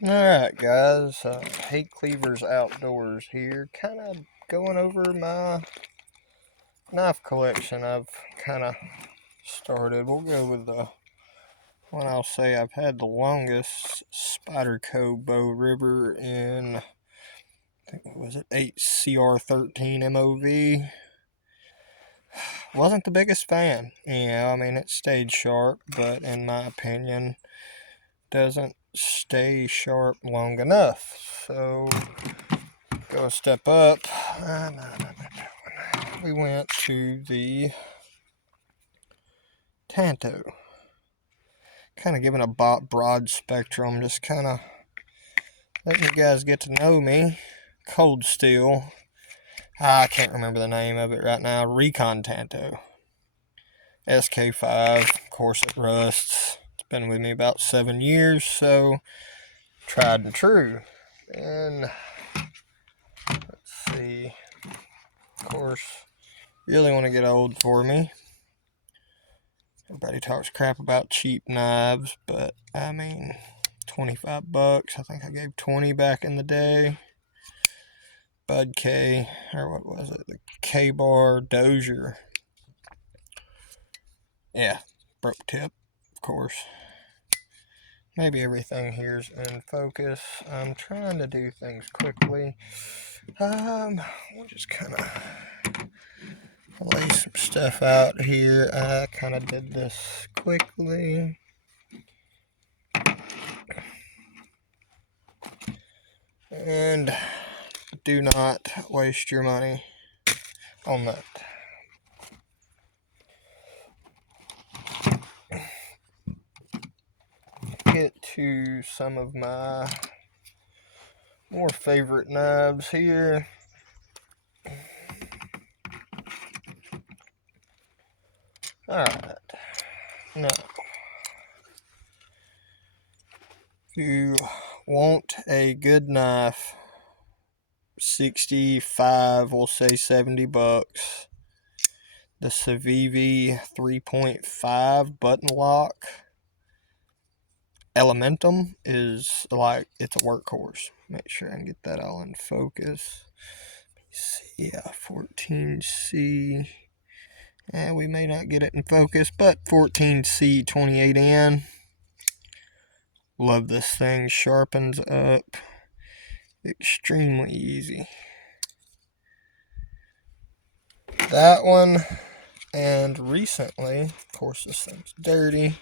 Alright guys, Hate Cleavers Outdoors here, kind of going over my knife collection I've kind of started. We'll go with the one I'll say I've had the longest, Spyderco Bow River in, I think, what was it, 8CR13 MOV. Wasn't the biggest fan, I mean it stayed sharp, but in my opinion, doesn't stay sharp long enough. So go a step up. We went to the Tanto. Kind of giving a broad spectrum, just kind of letting you guys get to know me. Cold Steel. I can't remember the name of it right now. Recon Tanto. SK5. Of course, it rusts. It's been with me about 7 years, so tried and true. And let's see. Of course, really want to get old for me. Everybody talks crap about cheap knives, but I mean, $25. I think I gave 20 back in the day. Bud K, or what was it? The K-Bar Dozier. Yeah, broke tip, of course. Maybe everything here's in focus. I'm trying to do things quickly. We'll just kind of lay some stuff out here. I kind of did this quickly. And do not waste your money on that. Get to some of my more favorite knives here. Alright, now, if you want a good knife, 65, we'll say $70. The Civivi 3.5 button lock Elementum is like, it's a workhorse. Make sure I can get that all in focus. Yeah, 14C. We may not get it in focus, but 14C 28N. Love this thing. Sharpens up extremely easy. That one, and recently, of course this thing's dirty,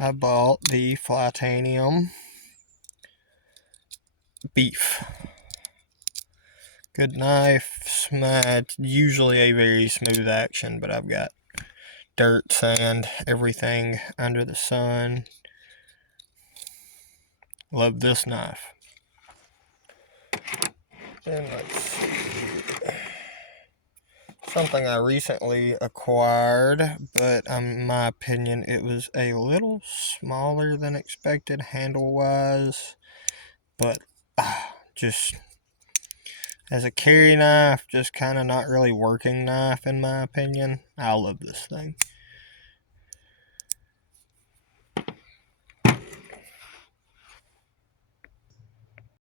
I bought the Flytanium Beef. Good knife, usually a very smooth action, but I've got dirt, sand, everything under the sun. Love this knife. And let's see. Something I recently acquired, but in my opinion it was a little smaller than expected handle wise, but just as a carry knife, just kind of not really working knife in my opinion. I love this thing.